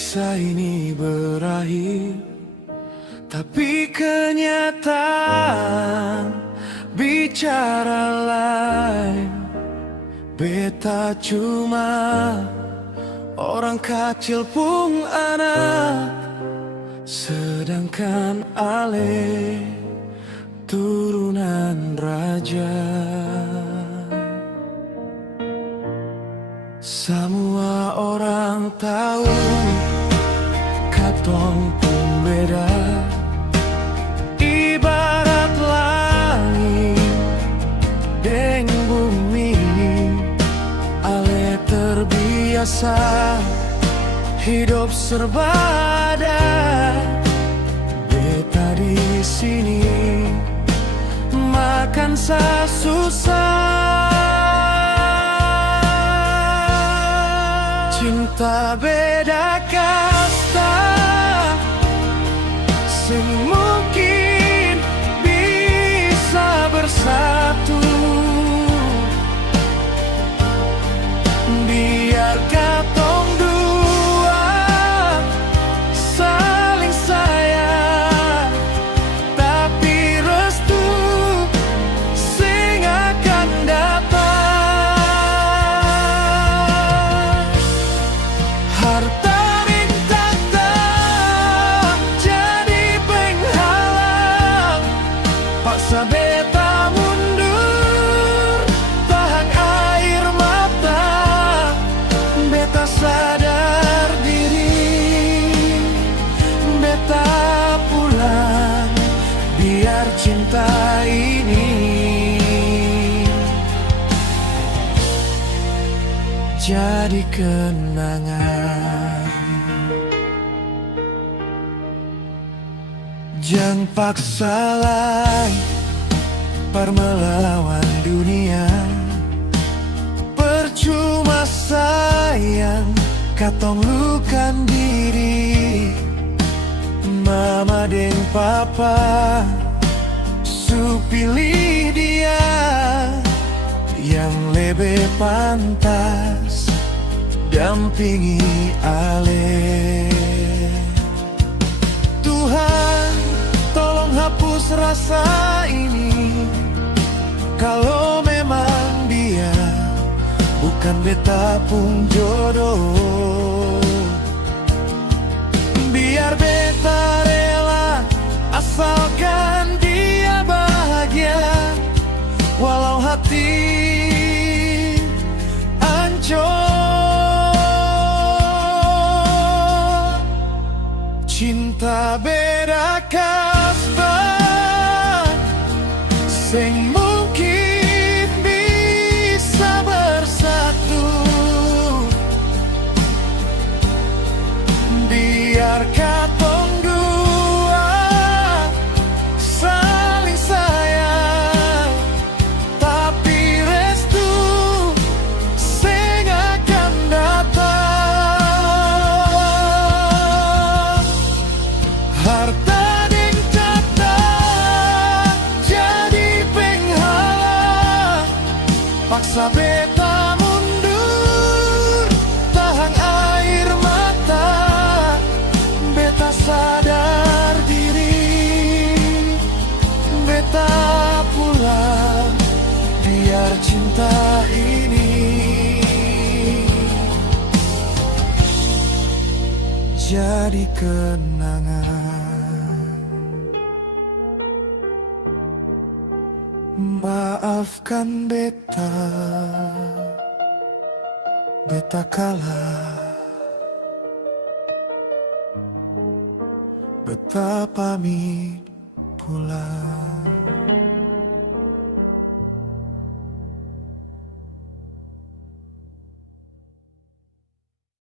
kisah ini berakhir, tapi kenyataan bicara lain. Beta cuma orang kecil pun anak, sedangkan Ale turunan raja. Semua orang tahu katong pun beda, ibarat langit deng bumi. Ale terbiasa hidup serba ada, beta di sini makan susah. Cinta beda kasta, sing mungkin bisa bersatu. Biar katong dua saling sayang, tapi restu sing akan datang. Harta ring tata jadi penghalang, paksa beta mundur, tahan air mata. Beta sadar diri, beta pulang, biar cinta ini jadi kenangan. Jangan paksa lagi par melawan dunia, percuma sayang katong lukan diri. Mama dan papa su pilih dia yang lebih pantas dampingi Ale. Tuhan, tolong hapus rasa ini, kalau memang dia bukan beta pun jodoh. Biar beta rela asalkan dia bahagia, walau hati hancur. Cinta beda kasta, sing mungkin bisa bersatu. Biar katong dua saling sayang, tapi restu sing akan datang. Harta deng tata jadi penghalang, paksa beta mundur, tahan air mata. Beta sadar diri, beta pulang, biar cinta ini jadi kenangan. Maafkan beta, beta kalah. Beta pamit pulang.